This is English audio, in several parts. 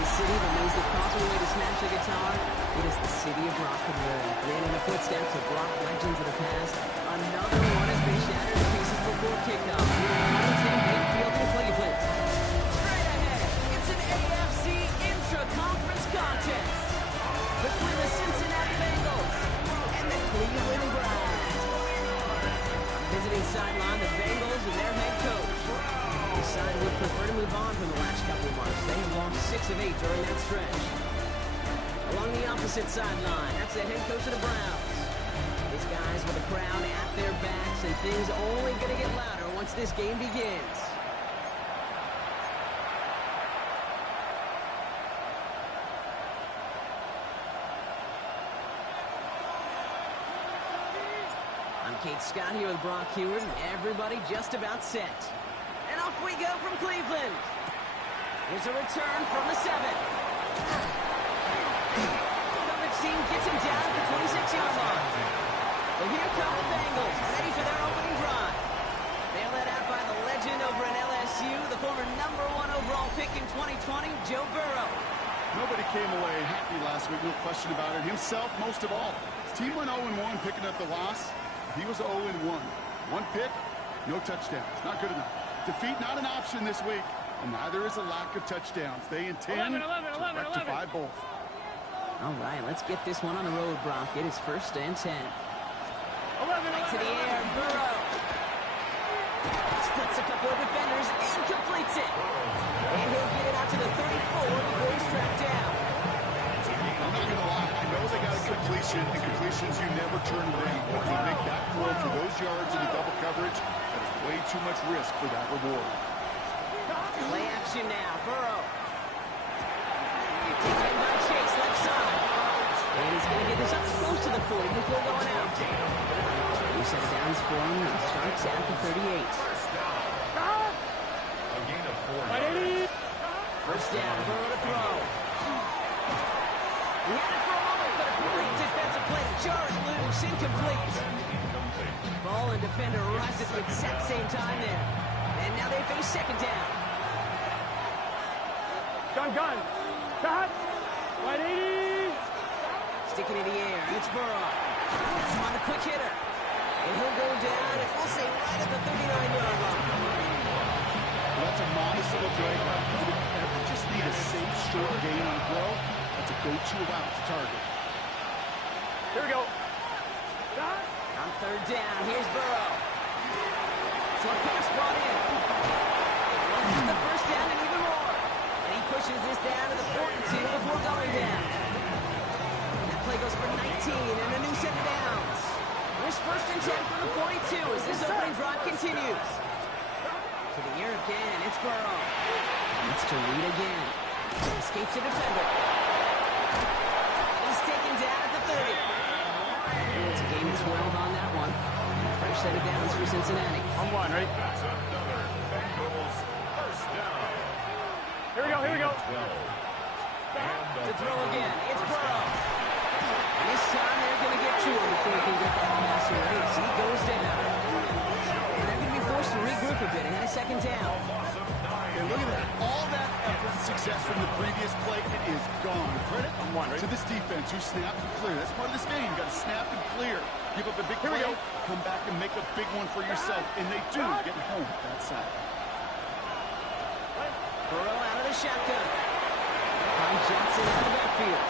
a city that knows the proper way to smash a guitar. It is the city of rock and roll. Ran in the footsteps of rock legends of the past. Another one has been shattered to pieces before kickoff. Arlington, Mayfield, and Cleveland. Straight ahead, it's an AFC intra-conference contest between the Cincinnati Bengals and the Cleveland Browns. Visiting sideline, the Bengals and their head coach. The side would prefer to move on from the last couple of months. They have lost 6 of 8 during that stretch. Along the opposite sideline, that's the head coach of the Browns. These guys with the crowd at their backs, and things only going to get louder once this game begins. I'm Kate Scott here with Brock Hewitt, and everybody just about set. And off we go from Cleveland. Here's a return from the 7. Coverage team gets him down at the 26-yard line. So here come the Bengals, ready for their opening drive. They're led out by the legend over in LSU, the former #1 overall pick in 2020, Joe Burrow. Nobody came away happy last week, no question about it. Himself, most of all. His team went 0-1, picking up the loss. He was 0-1. One pick, no touchdowns. Not good enough. Defeat not an option this week, and neither is a lack of touchdowns. They intend to rectify both. All right, let's get this one on the road, Brock. It is 1st and 10. Right to the air, Burrow. Splits a couple of defenders and completes it. And he'll get it out to the 34 before he's tracked down. I'm not going to lie. I know they got a completion, and completions you never turn away. But to make that throw for those yards in the double coverage, that is way too much risk for that reward. Play action now, Burrow. Taken in by Chase, left side. And he's going to get this up close to the 40 before going out. New set of downs for him, and starts at the 38. A gain of 4 yards. First down, Burrow to throw. He had it for a moment, but a great defensive play. Jarred loose, incomplete. Ball and defender rise at the exact same time there. And now they face 2nd down. Gun. Cut. 180. Sticking in the air, it's Burrow. He's on the quick hitter. And he'll go down, and we'll say right at the 39-yard line. Well, that's a modest little play. If you ever just need a safe, short gain on throw, that's a go-to route to target. Here we go. On 3rd down, here's Burrow. Short pass brought in. Well, the 1st down and even more. And he pushes this down to the 42 before going down. That play goes for 19 and a new set of downs. Here's 1st and 10 from the 42 as this opening drive continues. To the air again, it's Burrow. It's to Reed again. Escapes the defender. He's taken down at the 30. And it's a gain of 12 on that one. And a fresh set of downs for Cincinnati. On 1, right? That's another Bengals first down. Here we go. To throw again, it's Burrow. And this time they're going to get to him before he can get that pass away as he goes down. And they're going to be forced to regroup a bit ahead of 2nd down. And look at that. All that effort and success from the previous play, it is gone. Credit to this defense who snapped and cleared. That's part of this game. You got to snap and clear. Give up a big play, come back and make a big one for yourself. And they do get home that side. Burrow out of the shotgun. Finds Johnson out of the backfield.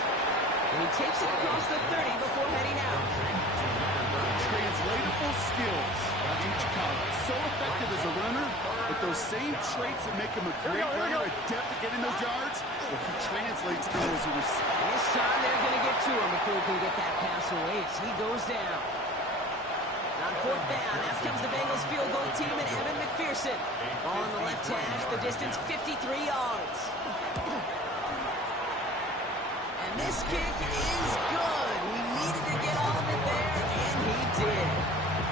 And he takes it across the 30 before heading out. Translatable skills. That's what you call it. So effective as a runner, but those same traits that make him a great runner, adept at getting those yards, if he translates to those who receive. This time they're going to get to him before he can get that pass away as he goes down. On 4th down, out comes the Bengals field goal team and Evan McPherson. Ball on the left hash, the distance 53 yards. And this kick is good. He needed to get all of it there, and he did.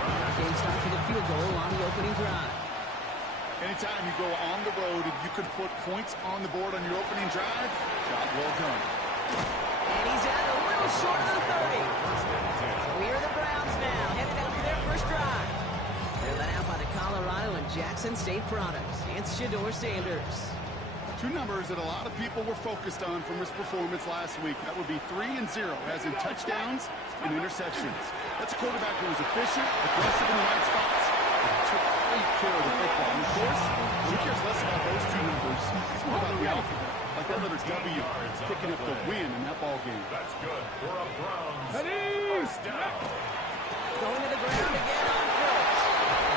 And our game starts with a field goal on the opening drive. Anytime you go on the road and you can put points on the board on your opening drive, job well done. And he's out a little short of the 30. So here are the Browns now, headed out for their first drive. They're led out by the Colorado and Jackson State products. It's Shador Sanders. Two numbers that a lot of people were focused on from his performance last week. That would be 3 and 0, as in touchdowns and interceptions. That's a quarterback who was efficient, aggressive in the right spots, and took great care of the football. And of course, he cares less about those two numbers. It's more about the alphabet, like that letter W, picking up the win in that ball game. That's good for a Browns first down. Going to the ground again on first.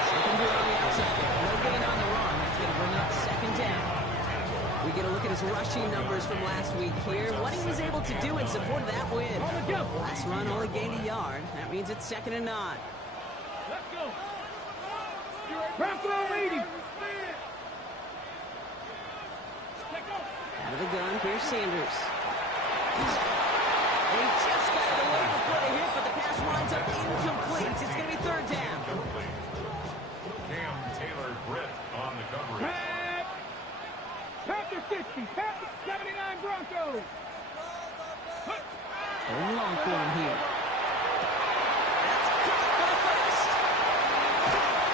They can do it on the outside there. No gain on the run. That's going to bring up second down. We get a look at his rushing numbers from last week here. What he was able to do in support of that win. Last run only gained a yard. That means it's 2nd and 9. Let's go. Bravo, lady. Out of the gun, here's Sanders. They just got it away before the hit, but the pass winds up incomplete. It's going to be 3rd down. Cam Taylor Britt on the coverage. Panther 50, Panther 79 Broncos. Going long for him here. That's caught for the first.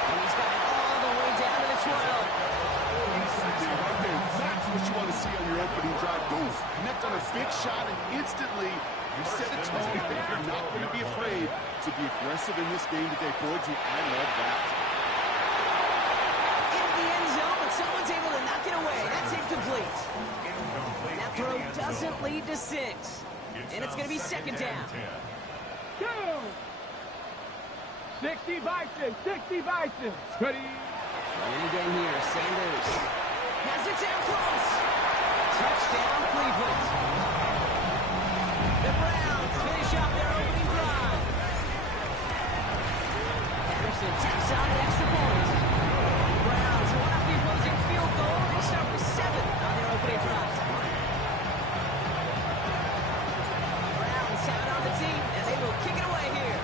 And he's got it all the way down to the 12. Right there, that's what you want to see on your opening drive. Boom, connect on a big shot, and instantly you set a tone that you're not going to be afraid to be aggressive in this game today. Boy, I love that. Into the end zone, but someone's able to knock it away. That's incomplete. That throw doesn't lead to 6. And it's going to be 2nd down. 60 Bison, 60 Bison. Ready. And again here, Sanders has it down close. Touchdown, Cleveland. The Browns finish up their opening drive. Anderson taps out an extra point. The Browns one up the opposing field goal. They start with 7 on their opening drive. Browns have it on the team, and they will kick it away here.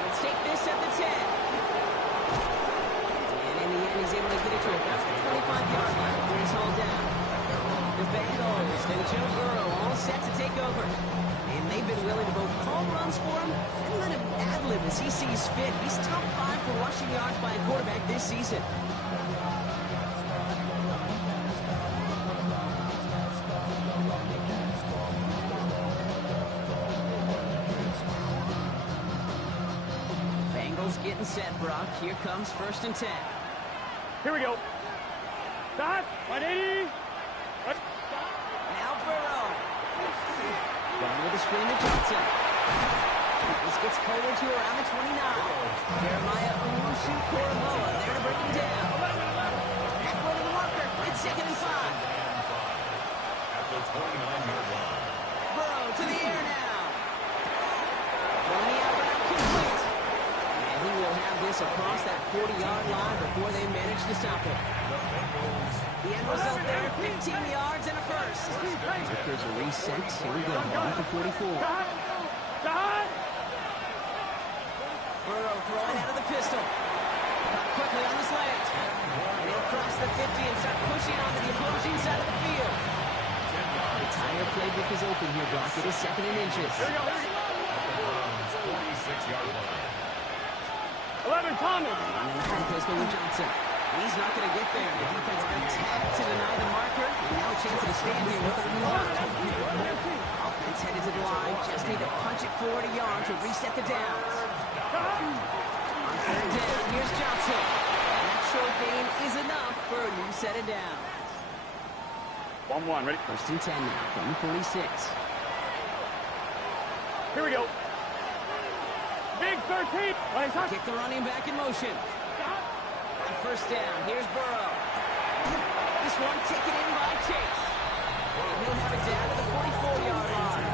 Let's take this at the 10. And in the end, he's able to get it to about the 25-yard line before he's hauled down. The Bengals and Joe Burrow all set to take over. And they've been willing to both call runs for him and let him ad-lib as he sees fit. He's top 5 for rushing yards by a quarterback this season. Getting set, Brock. Here comes 1st and 10. Here we go. Stop. 180. Now Burrow. Going with a screen to Johnson. This gets forward to around the 29. Jeremiah Owusu-Koramoah there to bring him down. Halfway to the marker. It's 2nd and 5. At the 29-yard line. Burrow to the air now. Running the out route complete. He will have this across that 40-yard line before they manage to stop him. The end result there, 15 yards and a first. There's a reset. Here we go, on to 44. Burrow throwing out of the pistol. Caught quickly on the slant. And he'll cross the 50 and start pushing onto the opposing side of the field. The entire playbook is open here, Brock. It is 2nd and inches. 46-yard line. 11 Thomas. And then the pistol with Johnson. He's not going to get there. The defense attacked to deny the marker. And now a chance to stand here with a run. Offense headed to the line. Just need to punch it forward a yard to reset the downs. On 3rd down, here's Johnson. And that short gain is enough for a new set of downs. 1-1, ready? 1st and 10 now from the 46. Here we go. Big 13. Kick the running back in motion. On 1st down, here's Burrow. This one taken in by Chase. And he'll have it down to the 44-yard line.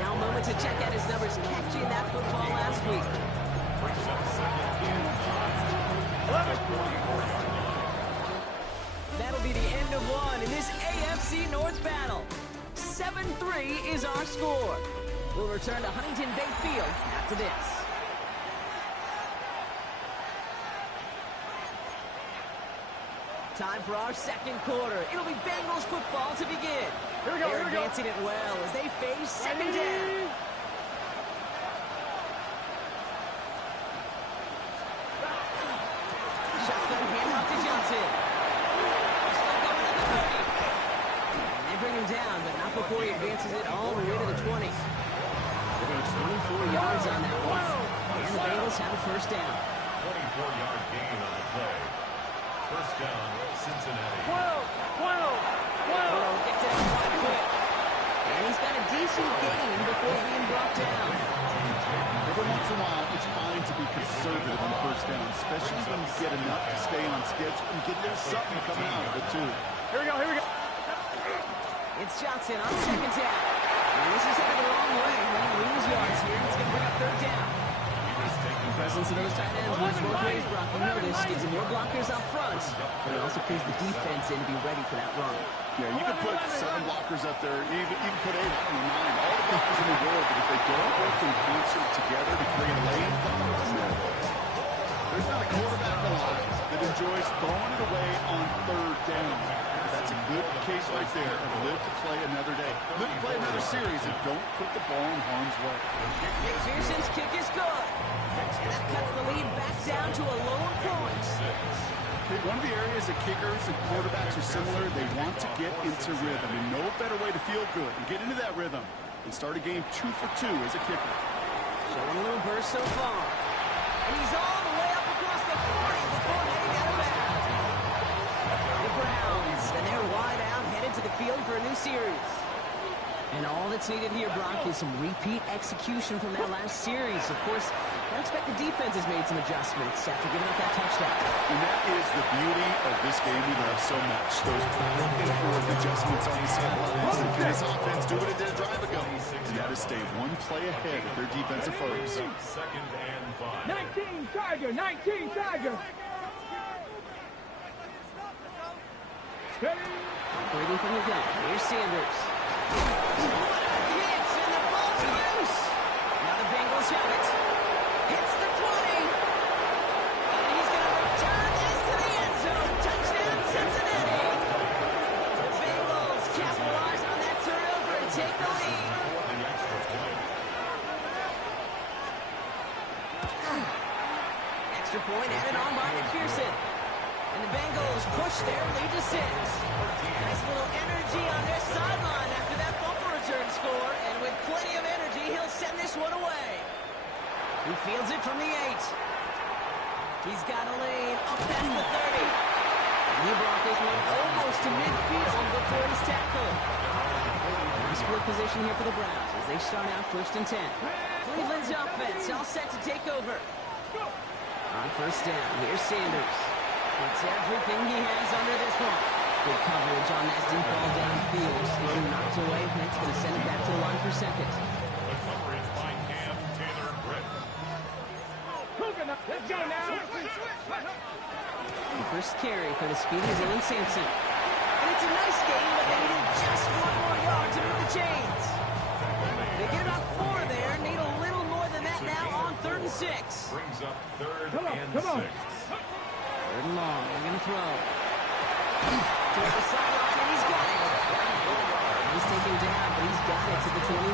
Now a moment to check out his numbers catching that football last week. 11. That'll be the end of one in this AFC North battle. 7-3 is our score. We'll return to Huntington Bank Field after this. Time for our 2nd quarter. It'll be Bengals football to begin. Here we go, They're advancing it well as they face 2nd down. Shotgun hand Johnson. He's still going to the 30. And they bring him down, but not before he advances it all the way to the 20. They go 24 yards on that one. And the Bengals have a first down. 24-yard gain on the play. First down, Cincinnati. Burrow gets it quite quick. And he's got a decent gain before being brought down. Every once in a while, it's fine to be conservative on first down, especially when you get enough to stay on schedule and get a little something coming out of it, too. Here we go. It's Johnson on second down. And this is headed the wrong way. He'll lose yards here. It's going to bring up third down. The presence of those tight ends works both ways, Brock. You know this. Gives him more blockers up front, but it also plays the defense in to be ready for that run. Yeah, you can put 7 blockers up there, even put 8, I don't know, 9, all the blockers in the world, but if they don't work in concert together to create a lane, there's not a quarterback alive that enjoys throwing it away on third down. That's a good case right there of live to play another day. Live to play another series and don't put the ball in harm's way. McPherson's kick is good. And that cuts the lead back down to a lower point. One of the areas that kickers and quarterbacks are similar, they want to get into rhythm. And no better way to feel good and get into that rhythm and start a game 2 for 2 as a kicker. Showing a little burst so far. And he's all the way up across the 40 before heading out of bounds. The Browns, and they're wide out, headed to the field for a new series. And all that's needed here, Brock, is some repeat execution from that last series. Of course, I expect the defense has made some adjustments after giving up that touchdown. And that is the beauty of this game we love so much. Those back and forth adjustments on the sidelines. And can this offense do what it did a drive ago? And that is stay one play ahead of their defensive foes. Second and 5. 19 Tiger. Operating from the gun. Here's Sanders. Hits, and the ball's loose. Now the Bengals have it. Hits the 20. And he's going to return this to the end zone. Touchdown, Cincinnati. The Bengals capitalize on that turnover and take the lead. Extra point added on by McPherson. And the Bengals push their lead to 6. Nice little energy on their sideline after that bumper return score. And with plenty of energy, he'll send this one away. He fields it from the 8. He's got a lane up past the 30. And he brought this one almost to midfield before he's tackled. Nice field position here for the Browns as they start out first and 10. Cleveland's offense all set to take over. On first down, here's Sanders. It's everything he has under this one. Good coverage on that deep ball downfield. Slow knocked away. That's going to send it back to the line for second. The coverage by Cam Taylor-Britt. Let's go now. The first carry for the speedy Dylan Sampson. And it's a nice game, but they needed just 1 more yard to move the chains. They get about 4 there. Need a little more than that now on 3rd and 6. Brings up 3rd and 6. 3rd and long. They're going to throw. To the sideline, and he's got it. He's taken down, but he's got it to the 29.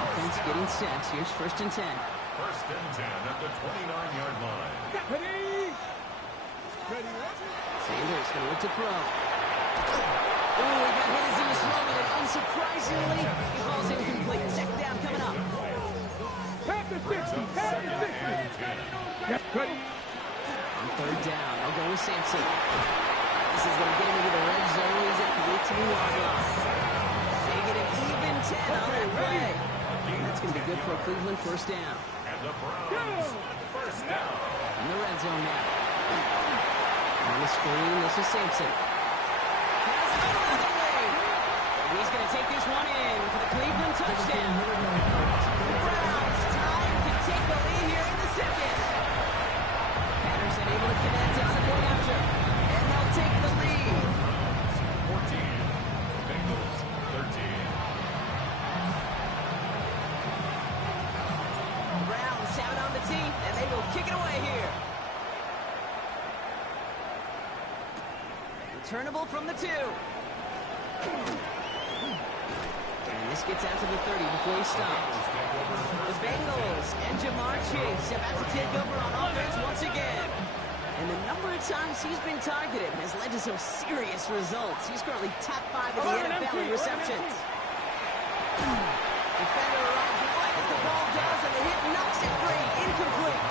Offense getting set. Here's 1st and 10. 1st and 10 at the 29-yard line. Sanders going to look to throw. Oh, he got hit as he was throwing it. Unsurprisingly, he falls incomplete. Second down coming up. On 3rd down, they'll go with Sampson. This is going to get him into the red zone. He's at the 18-yard line. They get an even 10 on that play. And that's going to be good for a Cleveland first down. And the Browns, first down. In the red zone now. On the screen, this is Sampson. Has it over the lane. And he's going to take this one in for the Cleveland touchdown. The Browns time to take the lead here in the second. Patterson able to connect on the point after. And they'll take the lead. 14. Bengals, 13. Browns have it on the tee, and they will kick it away here. Returnable from the 2. And this gets out to the 30 before he stops. The Bengals and Jamar Chase about to take over on offense once again. And the number at times he's been targeted has led to some serious results. He's currently top 5 in the NFL in receptions. Defender arrives right as the ball does, and the hit knocks it free. Incomplete.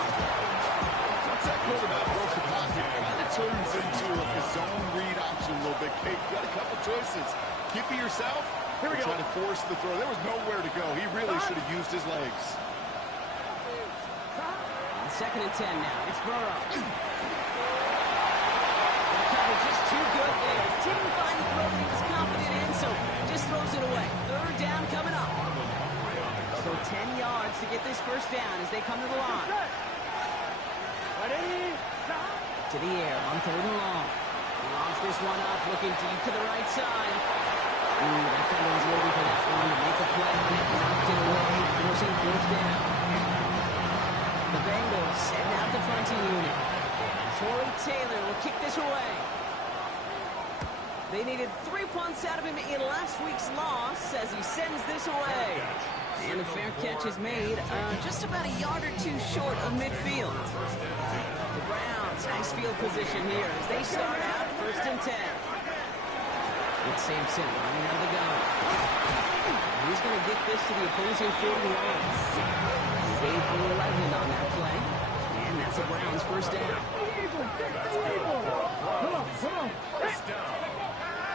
Once that quarterback broke the pocket, it kind of turns into a zone read option a little bit. Kate, you got a couple choices. Keep it yourself, Here we or go. try to force the throw. There was nowhere to go. He really should have used his legs. On 2nd and 10 now. It's Burrow. The cover just too good there. Didn't find the throw that he was confident in, so just throws it away. 3rd down coming up. So 10 yards to get this first down as they come to the line. Ready? To the air on 3rd and long. He launches this one up, looking deep to the right side. The defender was waiting for that one to make a play. Knocked it away, forcing 4th down. The Bengals setting out the punting unit. Torrey Taylor will kick this away. They needed 3 punts out of him in last week's loss as he sends this away. And the fair catch is made just about a yard or 2 short of midfield. The Browns, nice field position here as they start out 1st and 10. It's Sampson running out of the gun. He's going to get this to the opposing 41. He gave 11 on that play. And that's a Browns first down.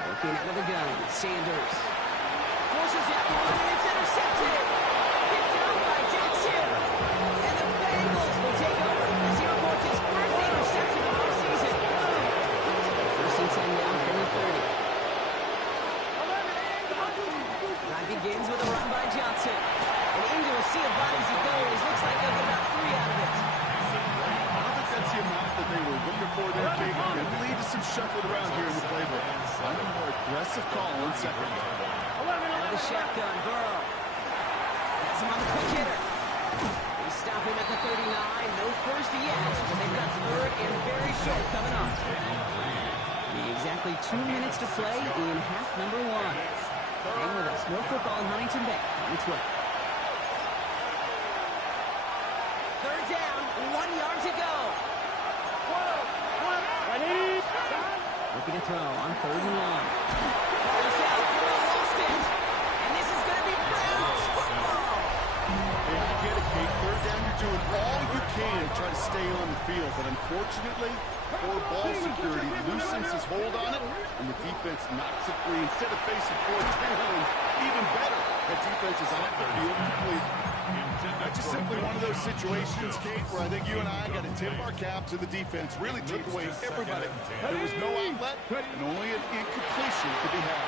Working out of the gun, Sanders. Forces that one, and it's intercepted. Picked out by Jackson. And the Bengals will take over as he reports his first interception of the season. 1st and 10 down from the 30. Drive begins with a run by Johnson. And into a sea of bodies he goes. Looks like they'll get about 3 out of it. I don't think that's the amount that they were looking for there, Kate. It will lead to some shuffling around here in the playbook. I'm a more aggressive call on 2nd. Out of the shotgun, Burrow. That's him on the quick hitter. They stop him at the 39. No first yet, but they've got 3rd and very short coming up. Exactly 2 minutes to play in half number 1. Hang with us. More football in Huntington Bay. On its way. 3rd down, 1 yard to go. Ready? Looking to throw on 3rd and 1. Ball is out. Burrow lost it. And this is going to be Browns football. Yeah, I get it, Kate. 3rd down, you're doing all you can to try to stay on the field. But unfortunately, poor ball security loosens his hold on it, and the defense knocks it free. Instead of facing 4th down, even better, that defense is off the field completely. That's just simply one of those situations, Kate, where I think you and I got to tip our cap to the defense. Really took away everybody. There was no outlet, and only an incompletion could be had.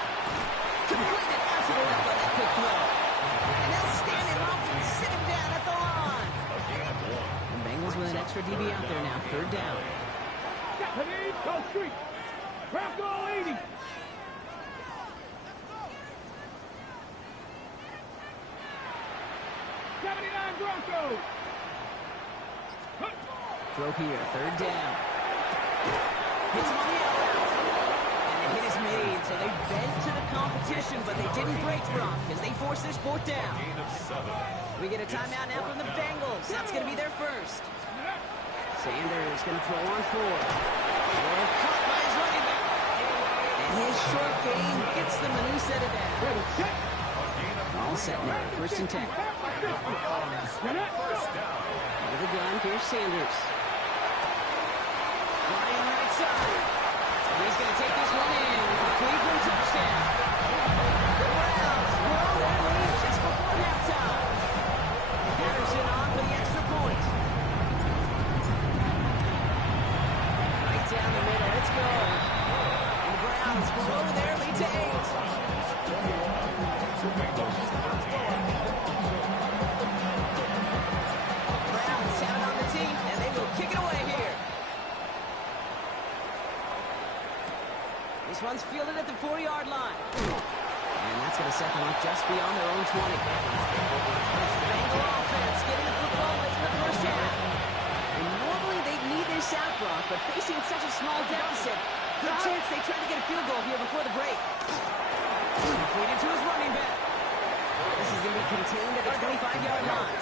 Completed out to the left on that quick throw. And they'll stand him up and sit him down at the line. The Bengals with an extra DB out there now. 3rd down. Go street. Bronco 80. Bronco. Throw here, 3rd down. Hits him on the out route. And the hit is made, so they bent to the competition, but they didn't break Brock as they force this 4th down. We get a timeout now from the Bengals. That's going to be their first. Sanders going to throw on 4. Well, caught by his running back. And his short game gets them a new set of downs. All set now, 1st and 10. Out of the gun, here's Sanders. Ryan right side. And he's going to take this one in for the Cleveland touchdown. The Browns blow their lead just before halftime. Patterson on for the extra point. Right down the middle, let's go. And the Browns blow their lead to 8. Browns have it on the team, and they will kick it away here. This one's fielded at the 4-yard line. And that's going to set them up just beyond their own 20. Bengal offense getting the football late in the first half. And normally they'd need this out, Brock, but facing such a small deficit, good chance they try to get a field goal here before the break. Completed to his running back. This is going to be contained at the 25-yard line.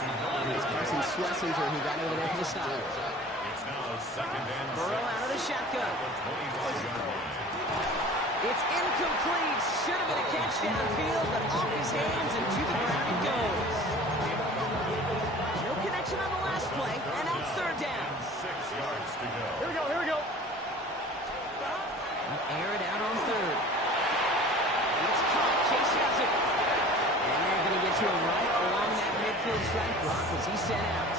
It's Carson Schlesinger who got over there for the stop. It's now 2nd and 6. Burrow out of the shotgun. It's incomplete. Should have been a catch downfield, but off his hands and to the ground it goes. No connection on the last play, and now it's third down. 6 yards to go. Here we go, here we go. Air it out on third. It's caught. Chase has it. And they're going to get to him right along that midfield strike block as he's sent out.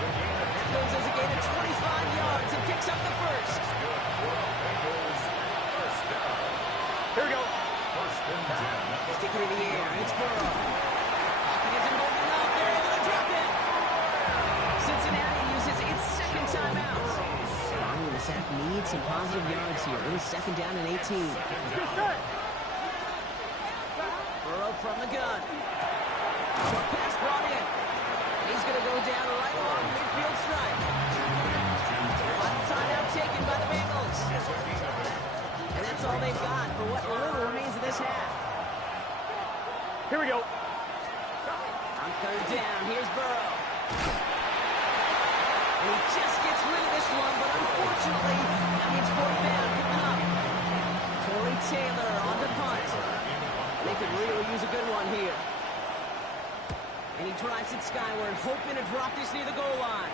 That goes as a gain of 25 yards and picks up the first. Here we go. First and 10. Stick it in the air. It's Burrow. Pocket isn't moving up. They're able to drop it. Cincinnati uses its second timeout. Finally, the sack needs some positive yards here. It is second down and 18. Burrow from the gun. Short pass brought in. He's going to go down right along midfield stripe. Final timeout taken by the Bengals. And that's all they've got for what little remains of this half. Here we go. On third down, here's Burrow. And he just gets rid of this one, but unfortunately, now it's fourth down coming up. Torrey Taylor on the punt. They could really use a good one here. And he drives it skyward, hoping to drop this near the goal line.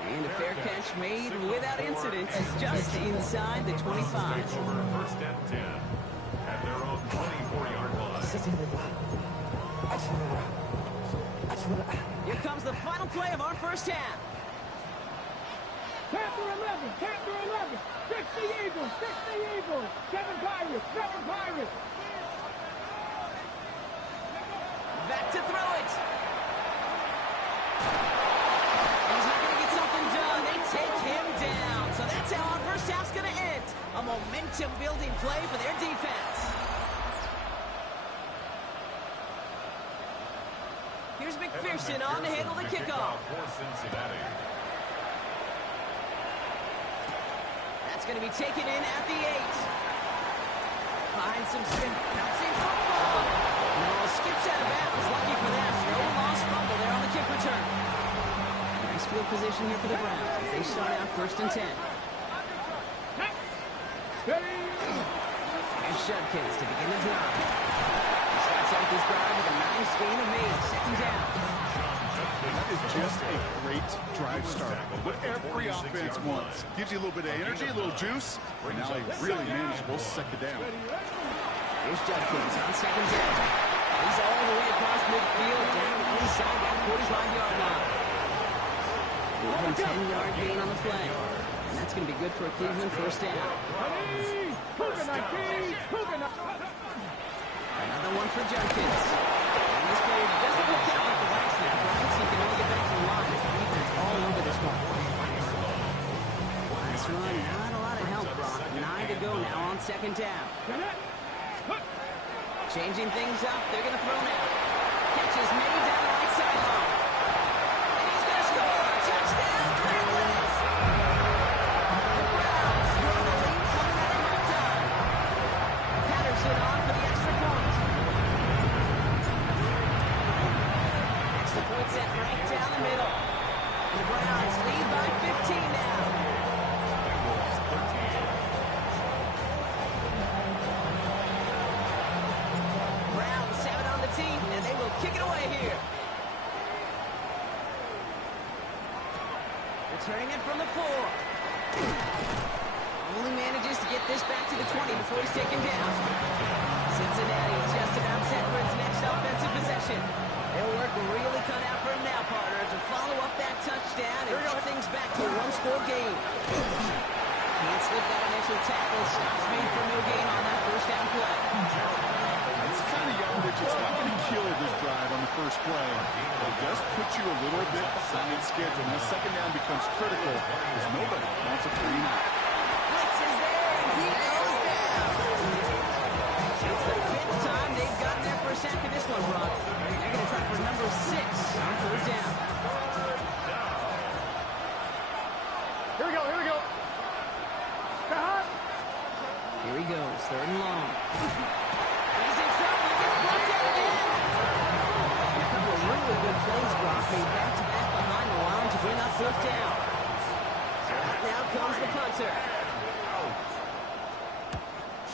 And a fair catch made without incident, just inside the 25. Takes over first and 10 at their own 24-yard line. Here comes the final play of our first half. Panther 11, Panther 11. 60 Eagles, 60 Eagles. 7 Pirates, 7 Pirates. Back to throw it. He's not going to get something done. They take him down. So that's how our first half's going to end. A momentum-building play for their defense. Here's McPherson on to handle the kickoff. For Cincinnati. That's going to be taken in at the 8. Finds some spin. Bouncing football. No, skips out of bounds. Lucky for them. No lost fumble there on the kick return. Nice field position here for the Browns as they start out first and 10. Here's Judkins to begin the drive. He starts out this drive with a nice gain of 8. Second down. That is just a great drive start. What every offense wants. Gives you a little bit of energy, a little juice, and now a really manageable second down. Here's Judkins on second down. He's all the way across midfield, down inside that 45-yard line. 10-yard gain on the play. And that's going to be good for a Cleveland first down. Another one for Judkins. And this play doesn't look out like the last snap, right? So he can only get back to the line. The defense all over this one. Last run, not a lot of help, Brock. 9 to go now on second down. Changing things up, they're going to throw now. Catch is made down the right sideline. And he's going to score! Touchdown, Cleveland! The Browns grow the lead coming out of halftime. Patterson on for the extra point. Extra point set right down the middle. And the Browns lead by 15 now. And they will kick it away here. Returning it from the 4. Only manages to get this back to the 20 before he's taken down. Cincinnati is just about set for its next offensive possession. They'll work really cut out for him now, partner, to follow up that touchdown and get things back to a one-score game. Can't slip that initial tackle. Stops made for no gain on that first down play. It's kind of yardage. It's not going to kill this drive on the first play, but it does put you a little bit behind schedule. And the second down becomes critical because nobody wants a 3 and out. Blitz is there, and he goes down. It's the 5th time they've gotten their first sack of this one, Brock. They're going to try for number 6 on third down. Here we go, here we go. Stop. Here he goes, third and long. He's in trouble, he gets brought down again. And a couple of really good plays, Brock, made back-to-back behind the line to bring up fourth down. So out now comes the punter.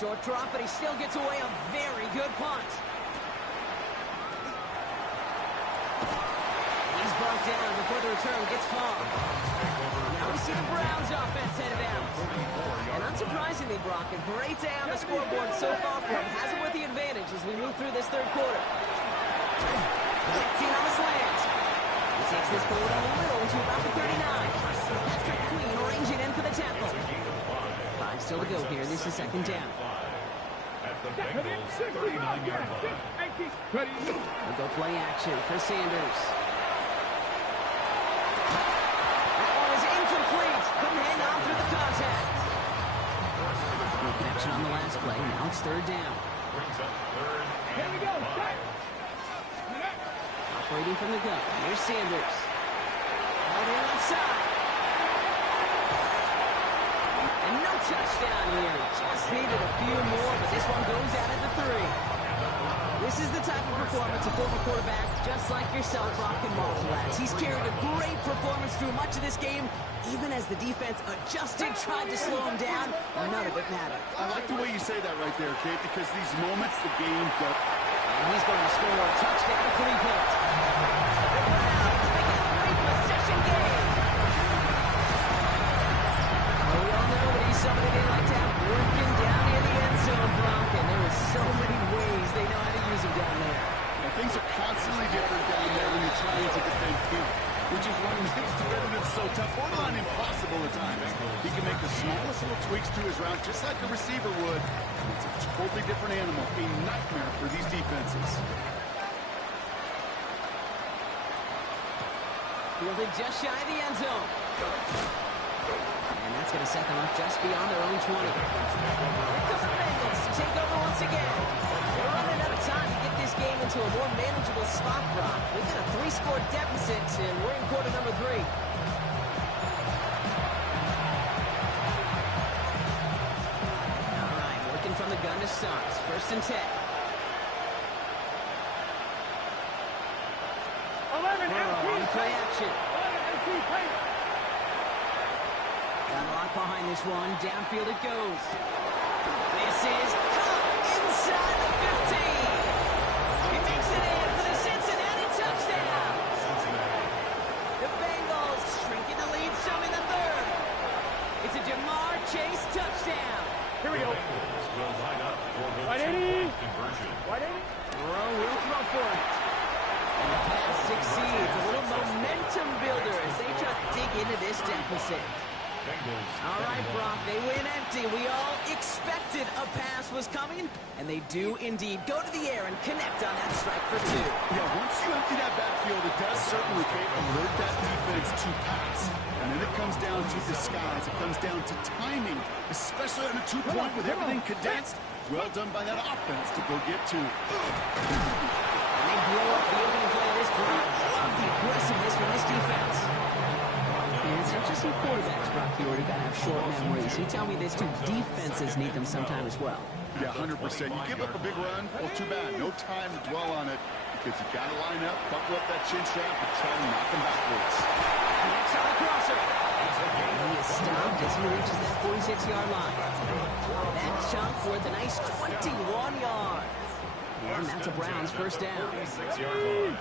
Short drop, but he still gets away a very good punt. He's brought down before the return gets far. Now we see the Browns offense headed out. And unsurprisingly, Brock, a great day on the scoreboard so far for him. Has him with the advantage as we move through this third quarter. 19 on the slant. He takes this forward a little to about the 39. Patrick Queen arranging in for the tackle. 5 still to go here. This is second down. At the Bengals 39-yard line. We'll go play action for Sanders. That one is incomplete. Couldn't hang on through the contact. No connection on the last play. Now it's third down. Brings up third Here we go. and 5. Operating from the gun. Here's Sanders. Out in outside. And no touchdown here. Just needed a few more, but this one goes out at the 3. This is the type of performance a former quarterback, just like yourself, Brock, can marvel at. He's carried a great performance through much of this game, even as the defense adjusted, tried to slow him down. None of it mattered. I like the way you say that right there, Kate, because these moments the game does. And he's going to score a touchdown, Cleveland. The Browns make it a 3-possession game. Well, we all know that he's somebody they like to have working down near the end zone, Brock, and there are so many ways they know how to use him down there. And things are constantly different down there when you're trying to defend him, which is what makes defending him so tough, borderline impossible at times. He can make the smallest little tweaks to his route, just like a receiver would. And it's a totally different animal, a nightmare for these defenses. Fielded just shy of the end zone. And that's going to set them up just beyond their own 20. Here comes the Bengals to take over once again. They're running out of time to get this game into a more manageable spot, Brock. We've got a 3-score deficit, and we're in quarter number 3. All right, working from the gun to start. First and 10. 11 Burrow on play action. 11 play. Got a lot behind this one. Downfield it goes. This is caught inside the 15. He makes it in for the Cincinnati touchdown. The Bengals shrinking the lead some in the third. It's a Jamar Chase touchdown. Here we go. Bengals will line up for the Right, two-point conversion. Burrow will throw for it. And the pass succeeds. A little momentum builder as they try to dig into this deficit. All right, Brock, they win empty. We all expected a pass was coming, and they do indeed go to the air and connect on that strike for 2. Yeah, once you empty that backfield, it does certainly alert that defense to pass. And then it comes down to disguise. It comes down to timing, especially on a 2-point with everything condensed. Well done by that offense to go get 2. And they blow up the opening play of this drive. Love the aggressiveness from this defense. And it's not just your quarterbacks, Brock. You already got to have short memories. You tell me these two defenses need them sometime as well. Yeah, 100%. You give up a big run, well, too bad. No time to dwell on it because you got to line up, buckle up that chin strap, and try to knock them backwards. Next on the crosser. And he is stopped as he reaches that 46-yard line. That chunk worth a nice 21 yards. And that's a Browns first down. 46-yard line.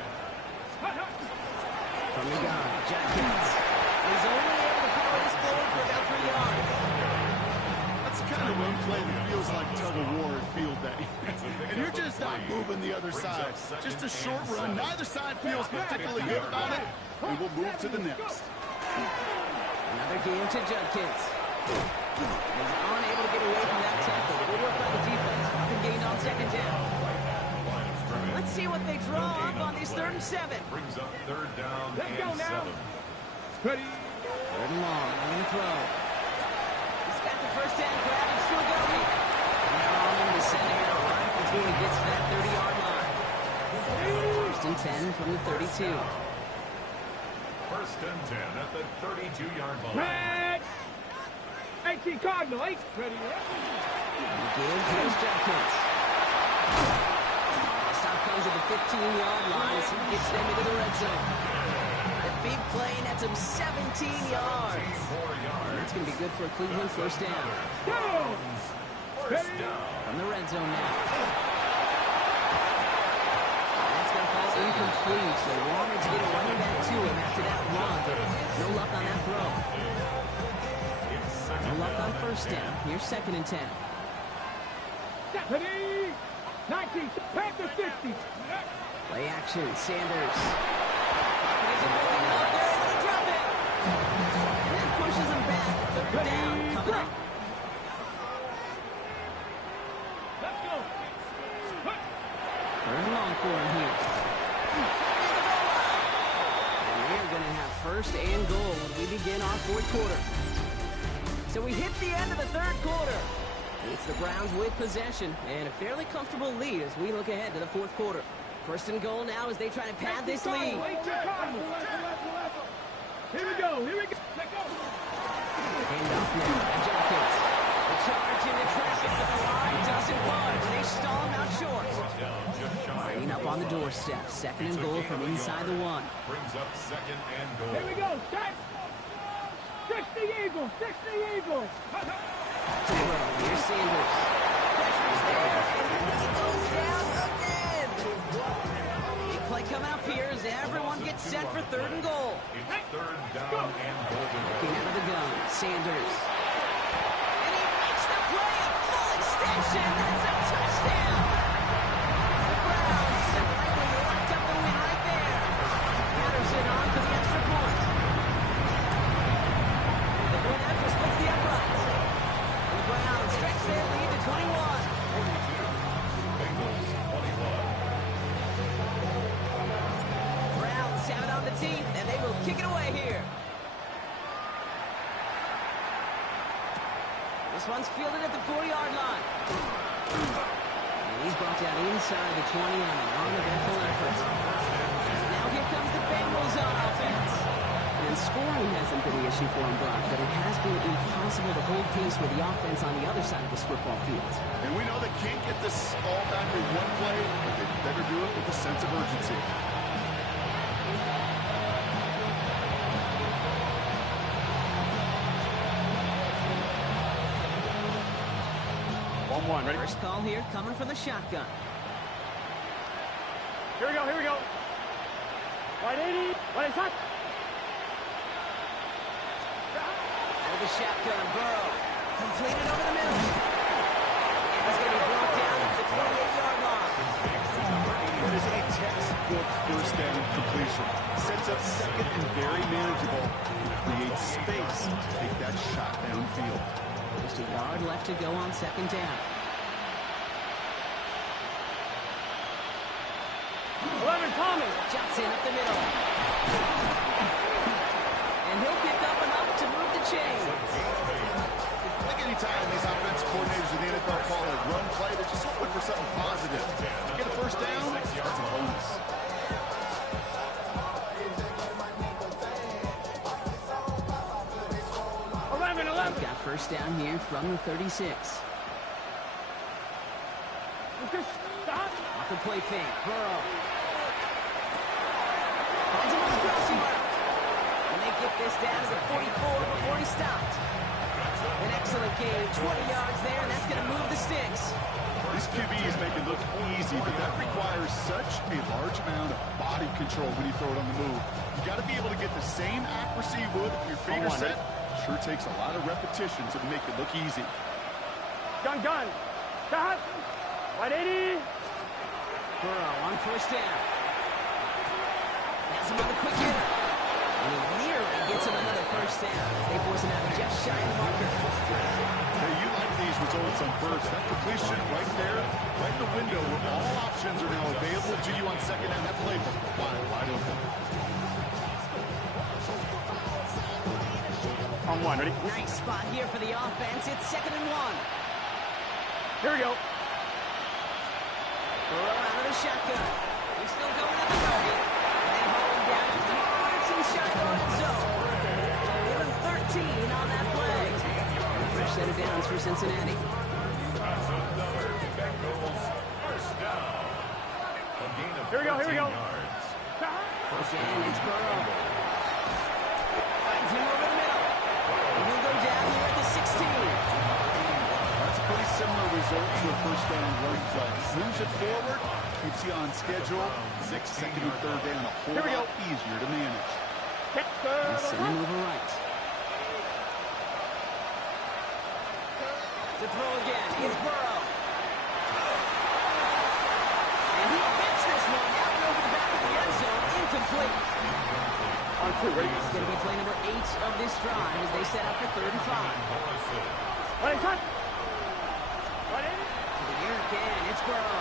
From the gun, Jenkins is only able to power this forward for about 3 yards. That's the kind of run play that feels like tug-of-war at field day. And you're just not moving the other side. Just a short run. Neither side feels particularly good about it. And we'll move to the next. Another game to Judkins. He's unable to get away from that tackle. Good work by the defense. Nothing gained on second down. Let's see what they draw up on these 3rd and 7. Brings up third down Let's go and now. 7. Ready. 3rd and long. I'm going to throw. He's got the first down grab and still going. Now on to sending out right before he gets to that 30-yard line. 1st and 10 from the 32. First and 10 at the 32-yard line. Red. 18 Cardinal. 8. Ready. And the give, here's Judkins. Stop comes at the 15-yard line as he gets them into the red zone. The big play nets him 17 yards. And that's going to be good for a Cleveland first down. First down. From the red zone now. That's going to fall incomplete. So they wanted to get a running back to him after that run, but no luck on that throw. No luck on first down. Here's 2nd and 10. 90, Panther 50. Play action, Sanders. He's able to drop it. And that pushes him back. 3rd down, coming up. Let's go. 3rd and long for him here. And we're going to have 1st and goal when we begin our 4th quarter. So we hit the end of the 3rd quarter. It's the Browns with possession and a fairly comfortable lead as we look ahead to the 4th quarter. 1st and goal now as they try to pad this lead. Here we go. Here we go. Let go. Handoff now. Jenkins. The charge into traffic, but the line doesn't budge. They stall him out short. Lining up on the doorstep. 2nd and goal from inside the 1. Brings up 2nd and goal. Here we go. Start. 60 Eagles. 60 Eagles. Here's Sanders. Pressure's there, and he goes down again. Big play coming up here as everyone gets set for 3rd and goal. It's 3rd down and goal. Looking out of the gun, Sanders. And he makes the play a full extension. That's a touchdown. The Browns have likely locked up the win right there. Patterson on for the extra point. The point after splits the uprights. And the Browns stretch their lead to 21. Bengals 21. Browns have it on the team, and they will kick it away here. This one's fielded at the 4-yard line. And he's brought down inside the 20 on an uneventful effort. Now here comes the Bengals on offense. And scoring hasn't been the issue for him, Brock, but it has been impossible to hold pace with the offense on the other side of this football field. And we know they can't get this all back in one play, but they better do it with a sense of urgency. Ready? First call here coming from the shotgun. Here we go, here we go. Wide 80, wide shot. Out of the shotgun, Burrow. Completed over the middle. And he's going to be brought down at the 28-yard line. It is a textbook first down completion. Sets up 2nd and very manageable. Creates space to take that shot downfield. Just a yard left to go on 2nd down. 11, Tommy. Johnson up the middle. And he'll pick up enough to move the chain. I think anytime these offensive coordinators in the NFL call a run play, they're just hoping for something positive. To get a first down, that's a bonus. They've got first down here from the 36. Off the play fake, Burrow. Finds him on the crossing route. And they get this down to the 44 before he stopped. An excellent gain, 20 yards there, and that's going to move the sticks. These QBs make it look easy, but that requires such a large amount of body control when you throw it on the move. You got to be able to get the same accuracy you would if your feet are set. Sure takes a lot of repetition to make it look easy. Gun. Shot. Wide 80. Burrow on first down. Has him on the quick hitter. And he nearly gets him another first down as they force him out just shy of the marker. Hey, you like these results on first. That completion right there, right in the window where all options are now available to you on 2nd down. That playbook wide open. On 1, ready? Nice spot here for the offense. It's 2nd and 1. Here we go. Burrow out of the shotgun. He's still going at the 30. And they hold him down just a fraction shy of the red zone. Give him 13 on that play. And a fresh set of downs for Cincinnati. That's another Bengals first down. A gain of Here we go, here we go. 13 yards. First down, it's Burrow. Finds him over the middle. And he'll go down first down run play. Moves it forward, keeps you on schedule. Makes second and third down a whole lot easier to manage. And send him over right. To throw again, it's Burrow. And he gets this one out and over the back of the end zone, incomplete. R2, ready? It's going to be play number 8 of this drive as they set up for 3rd and 5. Ready, son? Ready? To the air again, it's Burrow.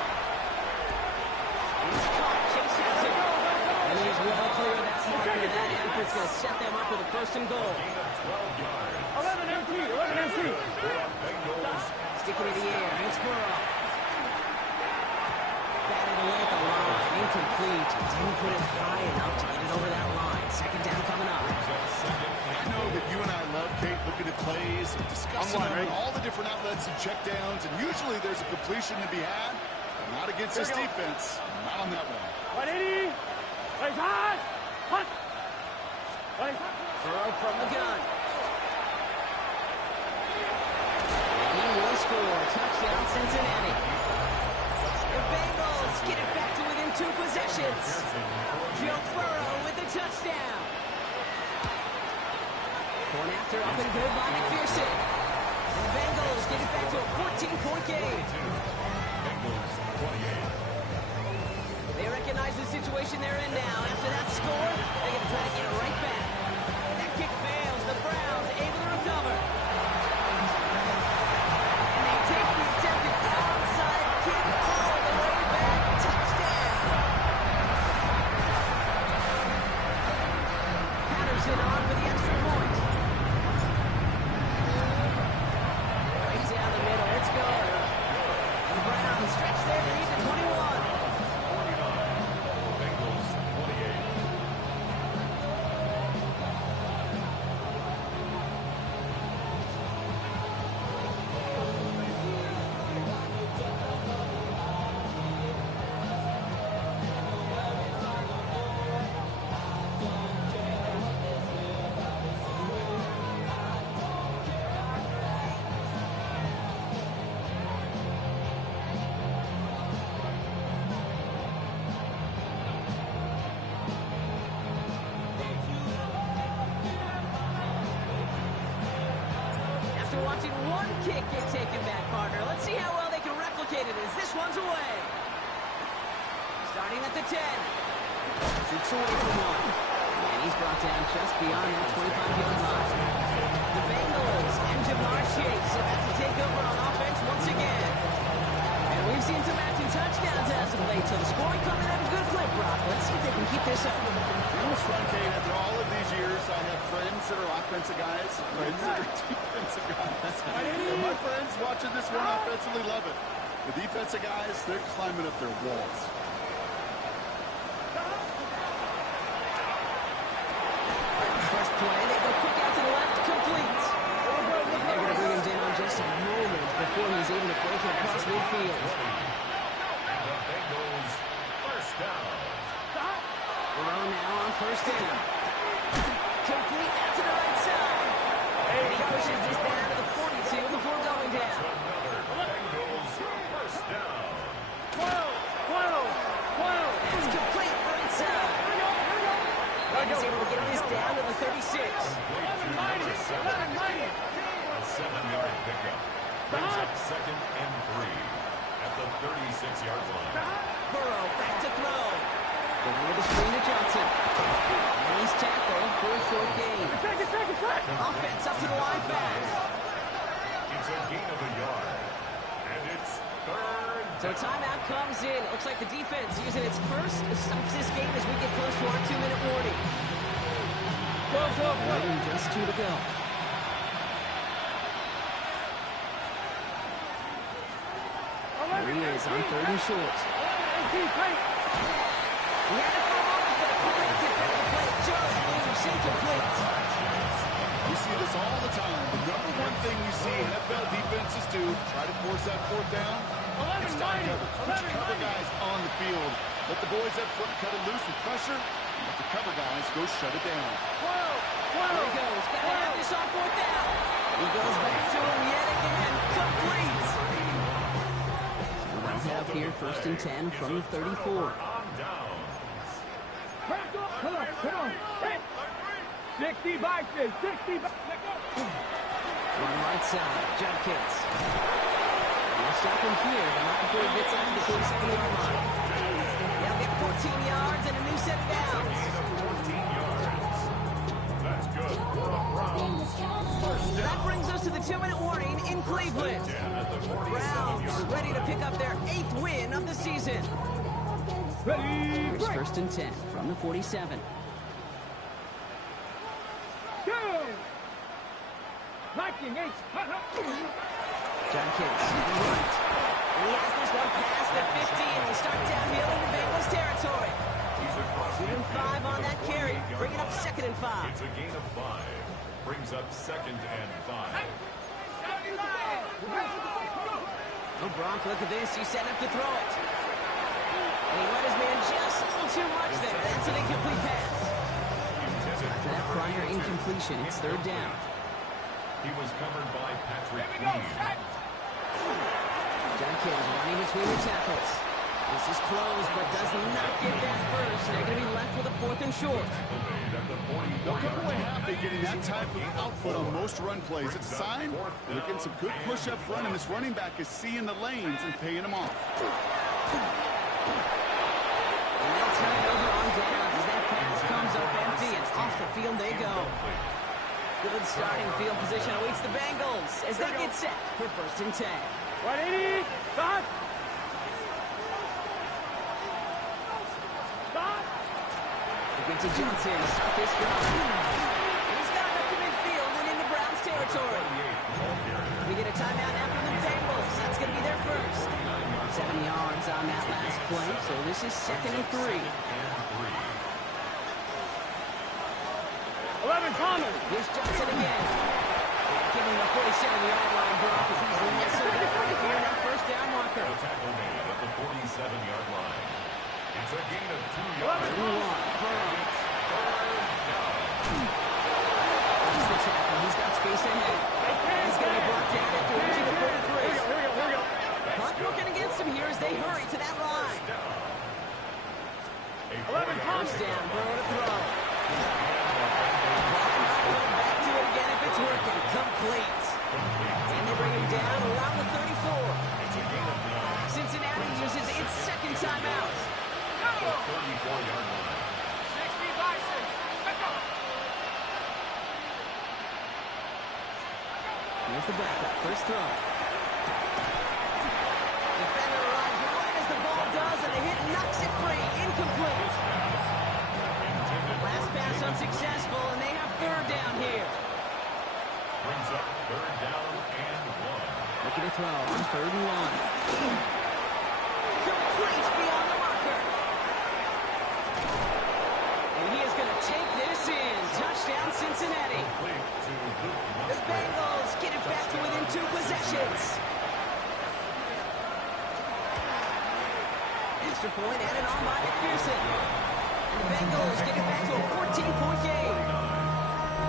He's caught, Chase has it. And he is well clear of that marker. That effort's going to set them up with a 1st and goal. 11 MC, 11 MC. Sticking in the air, it's Burrow. Batted away at the line, incomplete. Didn't put it high enough to get it over that line. 2nd down coming up. I know that you and I love, Kate, looking at plays and discussing them and all the different outlets and checkdowns, and usually there's a completion to be had, but not against this defense. Not on that one. 180. Ready, son? Hunt. Ready, son? Burrow from the gun. And he will score. Touchdown, Cincinnati. The Bengals get it back to within 2 possessions. Joe Burrow with the touchdown. Point after up and good by McPherson. The Bengals get it back to a 14-point game. They recognize the situation they're in now. After that score, they're going to try to get it right back. That kick fails. The Browns able to recover. And they take the attempted outside kick all the way back. Touchdown. Patterson on for the extra point. Right down the middle. It's good. The Browns stretch their lead to 21. Watching one kick get taken back, partner. Let's see how well they can replicate it as this one's away. Starting at the 10. Shoots away from one. And he's brought down just beyond that 25-yard line. The Bengals and Jamar Chase about to take over on offense once again. And we've seen some matching touchdowns as of late, so the scoring coming at a good clip, Brock. Let's see if they can keep this up. It was fun, Kate. After all of these years, I have friends that are offensive guys, friends that are defensive guys. And my friends watching this one offensively love it. The defensive guys, they're climbing up their walls. First play, they go quick out to the left, complete. And they're going to bring him down just a moment before he's able to break it across midfield. The Bengals first down. Burrow now on 1st down. Complete out to the right side. And he pushes this down to the 42 before going down. Bengals first down. 12. It's complete right side. And he's able to get this down to the 36. 1190. A 7-yard pickup. Brings up 2nd and 3 at the 36-yard line. Burrow back to throw. Going with the screen to Johnson. And he's tackled for a short gain. Second. Offense up to the line fast. It's a gain of a yard. And it's 3rd. So timeout comes in. It looks like the defense using its first stops this game as we get close to our 2-minute warning. And just 2 to go. There he is on 3rd and short. He had it for a moment, but planted at the plate. Just moves incomplete. We see this all the time. The number one thing we see NFL defenses do, try to force that 4th down. It's not cover. Put your cover guys on the field. Let the boys up front cut it loose with pressure. And let the cover guys go shut it down. There he goes. Got to have this on 4th down. He goes back to him yet again. Complete. here, 1st and 10 from the 34. Back up. Come on. Hey. 60 boxes. 60 boxes. One right side, Judkins. We'll stop him here, but not before he gets out to the 47-yard line. They'll get 14 yards and a new set of downs. 14 yards. That's good for the Browns. That brings us to the 2-minute warning in Cleveland. Browns ready to pick up their 8th win of the season. Ready. Here's 1st and 10 from the 47. Go. Knocking 8. Judkins, right. And he has this one past the 15. We'll start downhill into Bengals territory. Give him 5 on that carry. Bring it up 2nd and 5. It's a gain of 5. Brings up 2nd and 5. Oh, Gronk, look at this. He's setting up to throw it. And he let his man just a little too much there. That's an incomplete pass. After that prior incompletion, it's 3rd down. He was covered by Patrick Reed. Judkins running between the tackles. This is close, but does not get that first. They're going to be left with a 4th and short. They'll come away happy getting that type of output on most run plays. It's a sign they're getting some good push up front, and this running back is seeing the lanes and paying them off. And they'll turn it over on downs as that pass comes up empty, and off the field they go. Good starting field position awaits the Bengals as they get set for 1st and 10. 180. Stop. Get to Johnson to start this drive. He's got up to midfield and into Browns territory. We get a timeout after the Bengals. That's going to be their first. 7 yards on that last play, so this is 2nd and 3. 11 Thomas. Here's Johnson again. Give him the 47-yard line drop as he's nestled right here in that 1st down marker. The tackle made at the 47-yard line. It's a gain of 2 yards. He's the tackle. He's got space ahead. He's going to be brought down after reaching the 43. Here we go. Clock working against him here as they hurry to that line. 11 Thomas. 1st down, Burrow to throw. Back to it again if it's working. Complete. And they bring him down around the 34. Cincinnati uses its 2nd timeout. 34-yard line. 60 boxes. Here's the backup. First throw. Defender arrives right as the ball does, and the hit knocks it free. Incomplete. Last pass unsuccessful, and they have 3rd down here. Brings up 3rd down and 1. Looking to throw on 3rd and 1. Complete beyond the marker. And he is going to take this in. Touchdown, Cincinnati. The Bengals get it back to within 2 possessions. Extra point added on by McPherson. And the Bengals get it back to a 14-point game.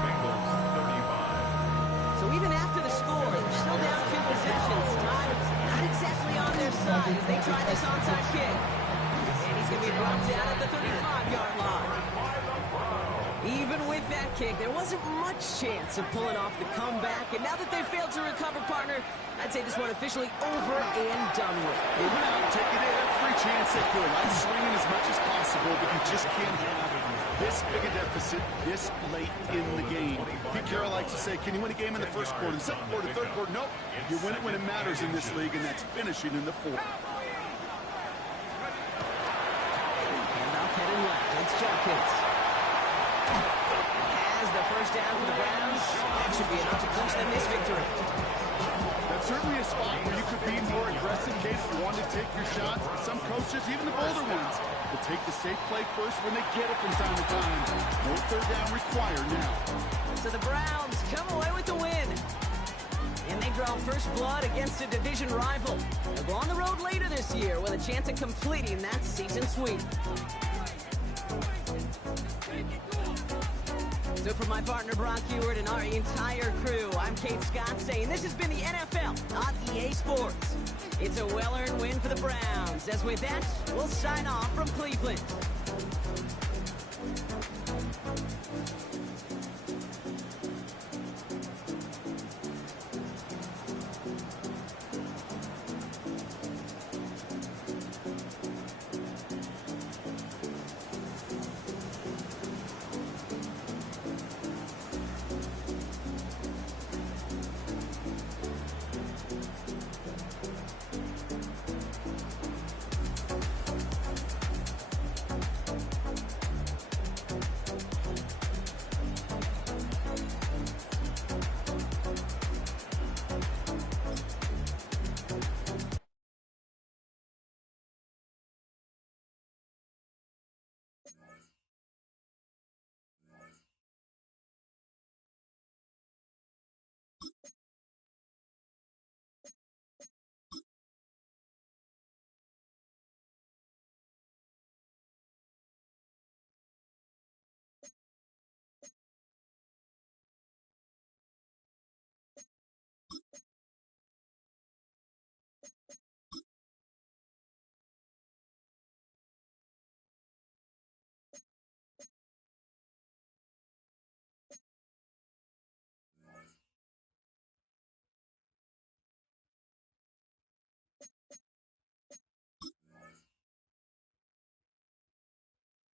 Bengals 35. So even after the score, they're still down 2 possessions. Time not exactly on their side as they try this onside kick. And he's going to be brought down at the 35-yard line. Even with that kick, there wasn't much chance of pulling off the comeback. And now that they failed to recover, partner, I'd say this one officially over and done with. They went out taking every chance they could. I'm swinging as much as possible, but you just can't have this big a deficit this late in the game. Pete Carroll likes to say, can you win a game in the 1st quarter, 2nd quarter, 3rd quarter? Nope. You win it when it matters in this league, and that's finishing in the 4th. Handoff heading left. It's Judkins. Has the 1st down for the Browns. That should be enough to clinch them this victory. That's certainly a spot where you could be more aggressive, Kate, if you want to take your shots. Some coaches, even the bolder ones, will take the safe play first when they get it from time to time. No 3rd down required now. So the Browns come away with the win. And they draw first blood against a division rival. They'll go on the road later this year with a chance of completing that season sweep. So for my partner Brock Heward and our entire crew, I'm Kate Scott saying this has been the NFL on EA Sports. It's a well-earned win for the Browns. As with that, we'll sign off from Cleveland.